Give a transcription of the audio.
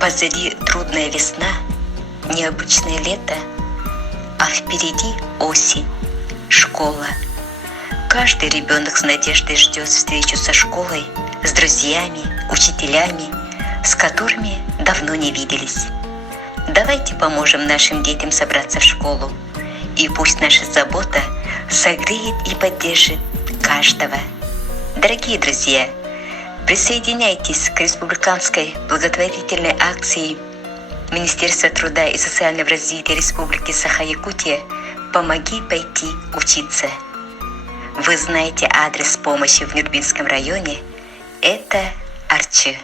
Позади трудная весна, необычное лето, а впереди осень, школа. Каждый ребенок с надеждой ждет встречу со школой, с друзьями, учителями, с которыми давно не виделись. Давайте поможем нашим детям собраться в школу, и пусть наша забота согреет и поддержит каждого. Дорогие друзья, присоединяйтесь к республиканской благотворительной акции Министерства труда и социального развития Республики Саха-Якутия «Помоги пойти учиться». Вы знаете адрес помощи в Нюрбинском районе – это Арчи.